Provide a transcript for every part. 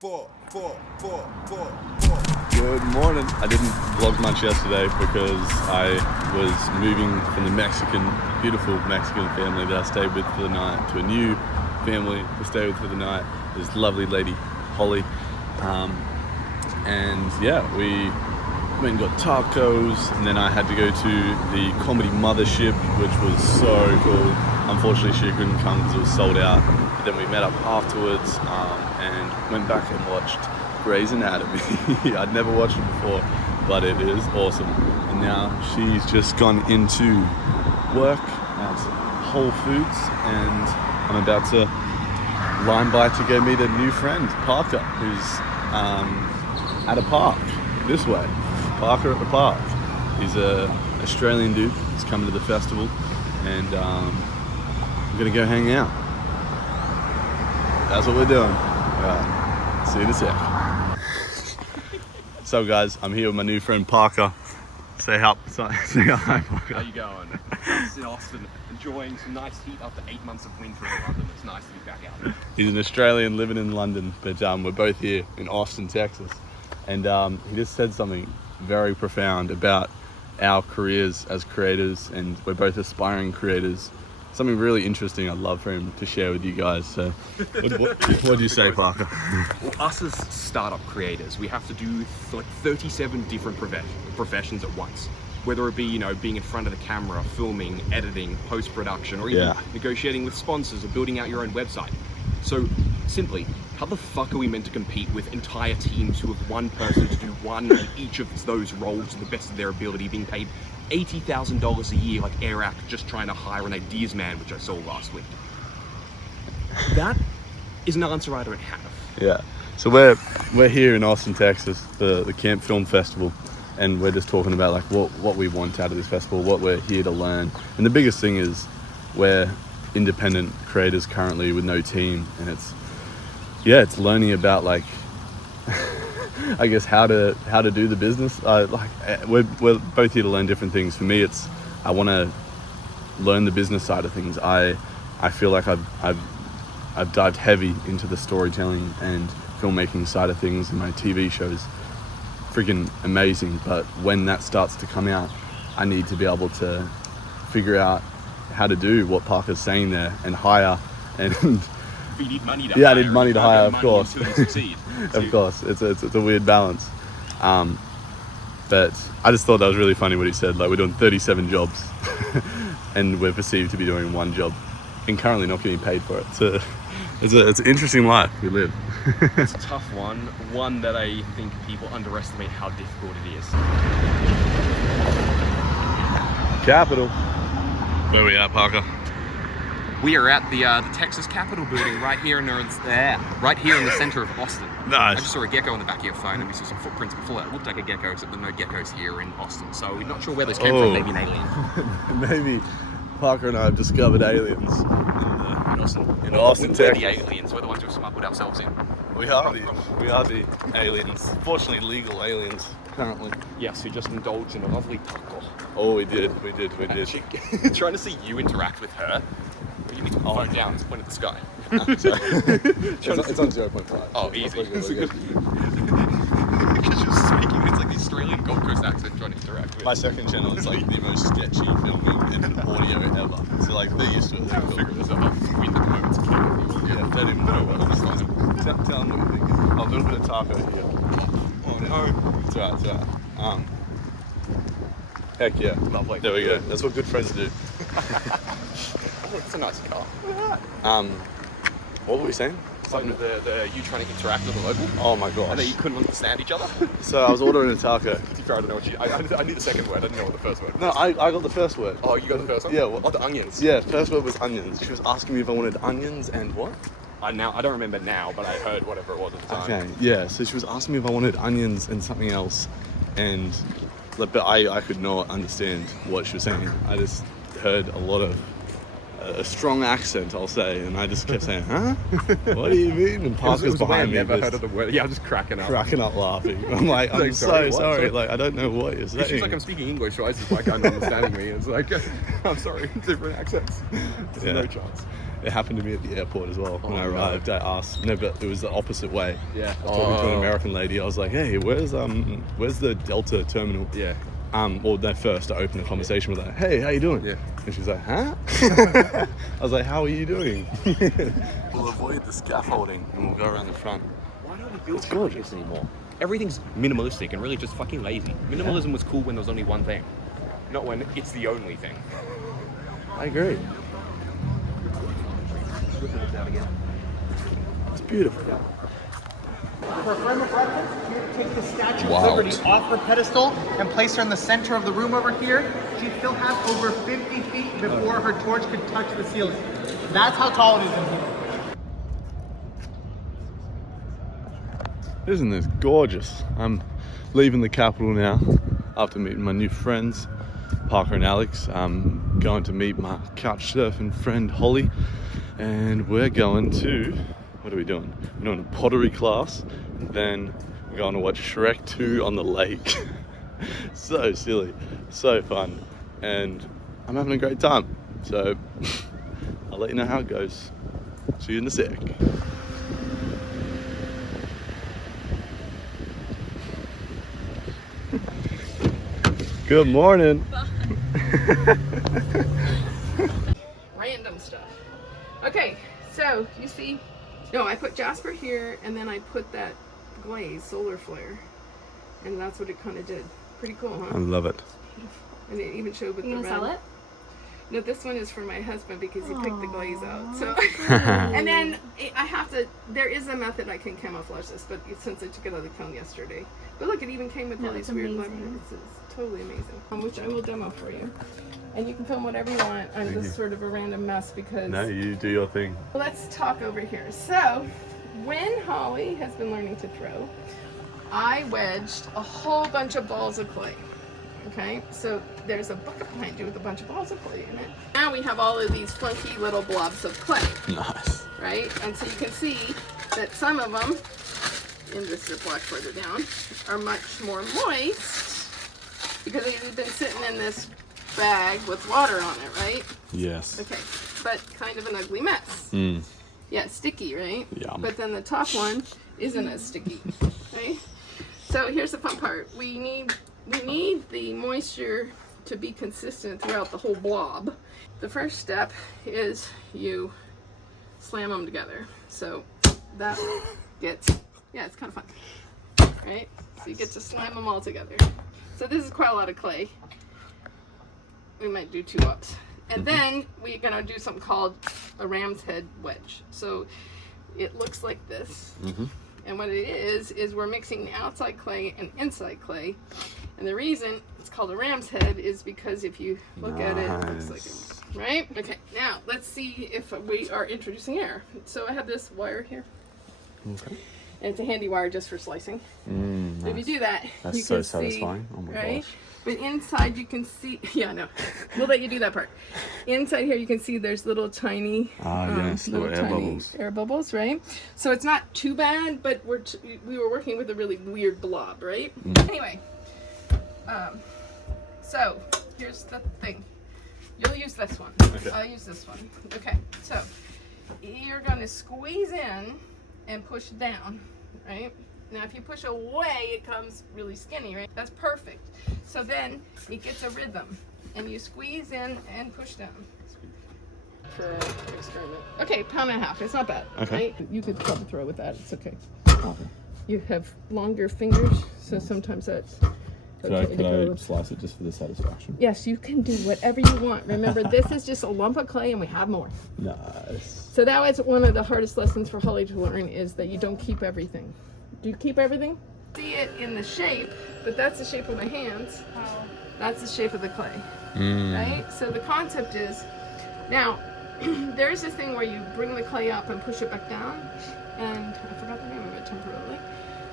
Good morning. I didn't vlog much yesterday because I was moving from the beautiful Mexican family that I stayed with for the night to a new family to stay with for the night. This lovely lady, Holly. And yeah, we went and got tacos, and then I had to go to the Comedy Mothership, which was so cool. Unfortunately, she couldn't come because it was sold out. But then we met up afterwards and went back and watched Grey's Anatomy. I'd never watched it before, but it is awesome. And now she's just gone into work at Whole Foods, and I'm about to line by to go meet a new friend, Parker, who's at a park this way. Parker at the park. He's an Australian dude. He's coming to the festival, and we're gonna go hang out. That's what we're doing. Alright, see you in a sec. So guys, I'm here with my new friend Parker. Say hi, Parker. How you going? Just in Austin, enjoying some nice heat after 8 months of winter in London. It's nice to be back out. He's an Australian living in London, but we're both here in Austin, Texas. And he just said something very profound about our careers as creators, and we're both aspiring creators. Something really interesting I'd love for him to share with you guys. So what do you say, Parker? Well, us as startup creators, we have to do like 37 different professions at once. Whether it be, being in front of the camera, filming, editing, post-production, or even negotiating with sponsors or building out your own website. So simply, how the fuck are we meant to compete with entire teams who have one person to do one of each of those roles to the best of their ability, being paid $80,000 a year like Airac just trying to hire an ideas man, which I saw last week? That is an answer I don't have. Yeah. So we're here in Austin, Texas, the Camp Film Festival, and we're just talking about like what we want out of this festival, what we're here to learn. And the biggest thing is we're independent creators currently with no team, and it's learning about like I guess how to do the business. We're both here to learn different things. For me, it's I want to learn the business side of things. I feel like I've dived heavy into the storytelling and filmmaking side of things, and my TV shows freaking amazing. But when that starts to come out, I need to be able to figure out how to do what Parker's saying there and hire and. You need money to hire. I need money to hire, of course. Until you succeed. Of course, it's a weird balance. But I just thought that was really funny what he said. Like, we're doing 37 jobs, and we're perceived to be doing one job, and currently not getting paid for it. So it's an interesting life we live. It's a tough one that I think people underestimate how difficult it is. Capital. Where we at, Parker? We are at the Texas Capitol building right here in the center of Austin. Nice. I just saw a gecko on the back of your phone, and we saw some footprints before that. It looked like a gecko, except there are no geckos here in Austin. So we're not sure where those came from. Maybe an alien. Maybe Parker and I have discovered aliens in Austin, Texas. We're the aliens. We're the ones who smuggled ourselves in. We are the aliens. Fortunately, legal aliens currently. Yes, who just indulged in a lovely taco. Oh, we did. Trying to see you interact with her. You need to put the phone down, just point at the sky. Sorry. it's on 0.5. Oh, easy. We're good. Because you're speaking, it's like the Australian Gold Coast accent trying to interact with. My second channel is like the most sketchy filming and audio ever. So like they're used to it. They'll figure this out. We at the moment to kill. Yeah, they didn't know what this was. Tell them what you're thinking. Oh, a little bit of taco here. Oh no. It's alright. Heck yeah. Lovely. There we go. That's what good friends do. Oh, it's a nice car. What were we saying? Something with the you trying to interact with a local. Oh my gosh. And then you couldn't understand each other. So I was ordering a taco. To be fair, I don't know what I knew the second word. I didn't know what the first word was. No, I got the first word. Oh, you got the first one? Yeah. Oh, the onions. Yeah, first word was onions. She was asking me if I wanted onions and what? I don't remember now, but I heard whatever it was at the time. Okay, yeah. So she was asking me if I wanted onions and something else, and but I could not understand what she was saying. I just heard a lot of a strong accent, I'll say, and I just kept saying, "Huh? What do you mean?" And Parker's behind me, I never heard of the word. Yeah, I'm just cracking up laughing. I'm like, I'm so sorry. Like, I don't know what you're saying. She's like, I'm speaking English, so I just like, I'm understanding me. It's like, I'm sorry, different accents. There's no chance. It happened to me at the airport as well. When I no. arrived, I asked. No, but it was the opposite way. Yeah. I was talking to an American lady. I was like, "Hey, where's the Delta terminal?" Yeah. Or they first I opened a conversation with her. "Hey, how you doing?" Yeah. And she's like, "Huh?" I was like, "How are you doing?" We'll avoid the scaffolding and we'll go around the front. Why don't we build stuff like this anymore? Everything's minimalistic and really just fucking lazy. Minimalism was cool when there was only one thing, not when it's the only thing. I agree. It's beautiful. For a frame of reference, you take the Statue Wow. of Liberty off her pedestal and place her in the center of the room over here. She'd still have over 50 feet before her torch could touch the ceiling. That's how tall it is in here. Isn't this gorgeous? I'm leaving the capital now after meeting my new friends, Parker and Alex. I'm going to meet my couch surfing friend Holly, and we're going to, what are we doing? We're doing a pottery class, and then we're going to watch Shrek 2 on the lake. So silly, so fun, and I'm having a great time. So I'll let you know how it goes. See you in a sec. Good morning. Random stuff. Okay, so you see, no, I put Jasper here and then I put that glaze solar flare, and that's what it kind of did. Pretty cool, I huh? love it. And it even showed with You the gonna red. sell it? No, this one is for my husband because he picked the glaze out. So, Aw, and then I have to. There is a method I can camouflage this, but since I took it out of the kiln yesterday, but look, it even came with all No, these it's weird amazing. letters. It's totally amazing. Which I will demo for you, and you can film whatever you want. I'm just sort of a random mess because. No, you do your thing. Let's talk over here. So, when Holly has been learning to throw, I wedged a whole bunch of balls of clay. Okay, so there's a bucket behind you with a bunch of balls of clay in it. Now we have all of these funky little blobs of clay, Nice. right? And so you can see that some of them, in this ziplock further down, are much more moist because they've been sitting in this bag with water on it, right? Yes. Okay, but kind of an ugly mess. Mm. Yeah, it's sticky, right? Yum. But then the top one isn't as sticky, right? So here's the fun part. We need the moisture to be consistent throughout the whole blob. The first step is you slam them together. So that gets, yeah, it's kind of fun, right? So you get to slam them all together. So this is quite a lot of clay. We might do 2 ups. And then we're gonna do something called a ram's head wedge. So it looks like this. And what it is we're mixing the outside clay and inside clay. And the reason it's called a ram's head is because if you look at it, it looks like a, right? Okay, now let's see if we are introducing air. So I have this wire here. Okay. And it's a handy wire just for slicing. Mm, So if you do that, That's you so can satisfying. see, Oh my right? gosh. But inside you can see, yeah, no, we'll let you do that part. Inside here you can see there's little tiny, yes, little air tiny bubbles. air bubbles, right? So it's not too bad, but we were working with a really weird blob, right? Anyway, so here's the thing. You'll use this one. Okay. I'll use this one. Okay, so you're gonna squeeze in and push down, right? Now if you push away, it comes really skinny, right? That's perfect. So then it gets a rhythm, and you squeeze in and push down. For an experiment. Okay, 1.5 pounds. It's not bad, Okay. right? You could probably throw with that. It's okay. You have longer fingers, so sometimes that's okay to go. slice it just for the satisfaction? Yes, you can do whatever you want. Remember, this is just a lump of clay, and we have more. Nice. So that was one of the hardest lessons for Holly to learn, is that you don't keep everything. Do you keep everything? See it in the shape, but that's the shape of my hands. That's the shape of the clay, right? So the concept is, now, there's this thing where you bring the clay up and push it back down, and I forgot the name of it temporarily.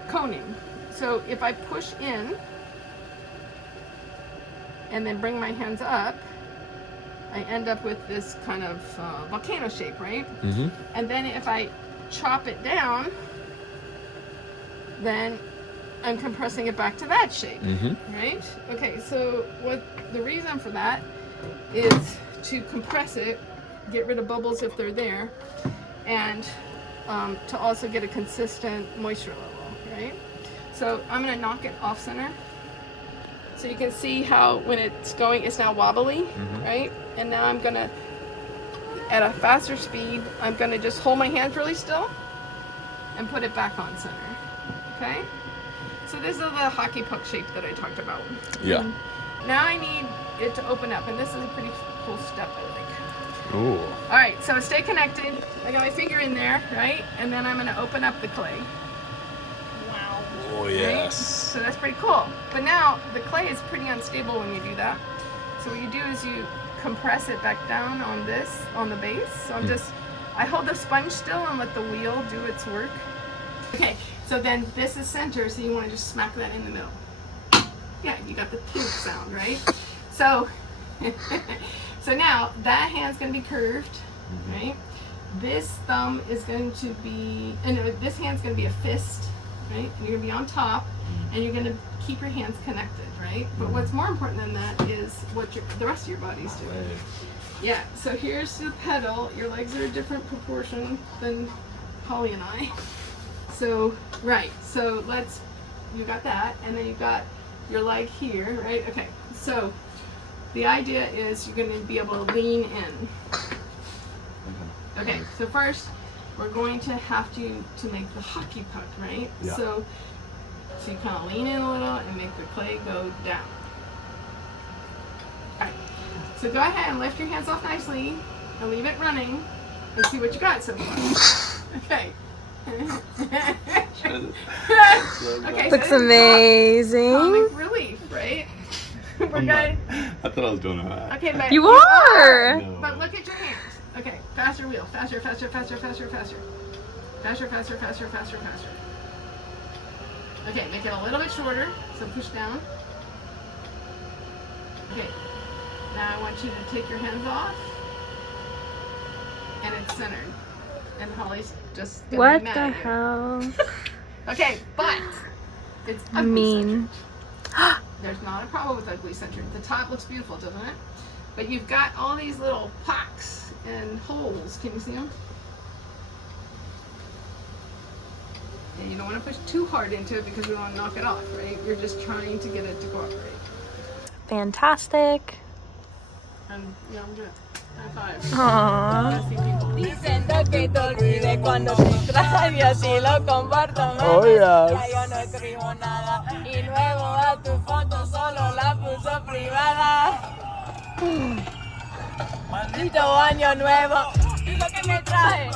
Coning. So if I push in, and then bring my hands up, I end up with this kind of volcano shape, right? Mm-hmm. And then if I chop it down, then I'm compressing it back to that shape, right? Okay, so what the reason for that is to compress it get rid of bubbles if they're there, and to also get a consistent moisture level, right? So I'm gonna knock it off center. So you can see how when it's going, it's now wobbly, right? And now I'm gonna, at a faster speed, I'm gonna just hold my hands really still and put it back on center, okay? So this is the hockey puck shape that I talked about. Yeah. Now I need it to open up, and this is a pretty cool step I like. Ooh. All right, so stay connected. I got my finger in there, right? And then I'm gonna open up the clay. Wow. Oh Right? yes. So that's pretty cool. But now the clay is pretty unstable when you do that. So what you do is you compress it back down on the base. So I hold the sponge still and let the wheel do its work. Okay, so then this is center, so you want to just smack that in the middle. Yeah, you got the tink sound, right? So, so now that hand's going to be curved, right? This thumb is going to be, this hand's going to be a fist, right? And you're going to be on top, and you're going to keep your hands connected, right? But what's more important than that is what the rest of your body's doing. Yeah, so here's the pedal. Your legs are a different proportion than Holly and I. So, right, so you got that, and then you got your leg here, right? Okay, so the idea is you're going to be able to lean in. Okay, so first we're going to have to make the hockey puck, right? Yeah. So you kind of lean in a little and make the clay go down. Alright, so go ahead and lift your hands off nicely and leave it running and see what you got so far. Okay. Okay, Looks so amazing. comic relief, right? We're good. I thought I was doing alright. Okay, but You are. No. But look at your hands. Okay, faster wheel. Faster, faster, faster, faster, faster. Faster, faster, faster, faster, faster. Okay, make it a little bit shorter. So push down. Okay. Now I want you to take your hands off. And it's centered. And Holly's just gonna What be mad the at you. hell? Okay, but it's ugly Mean. centered. There's not a problem with ugly centered. The top looks beautiful, doesn't it? But you've got all these little pocks and holes. Can you see them? And you don't want to push too hard into it because we want to knock it off, right? You're just trying to get it to cooperate. Fantastic. And yeah, I'm good. High five. Aww. I see people. Diciendo que te olvide cuando te extraño, si lo comparto más. Oh, yes. Ya yo no escribo nada y luego a tu foto solo la puso privada. Maldito año nuevo, y lo que me trae.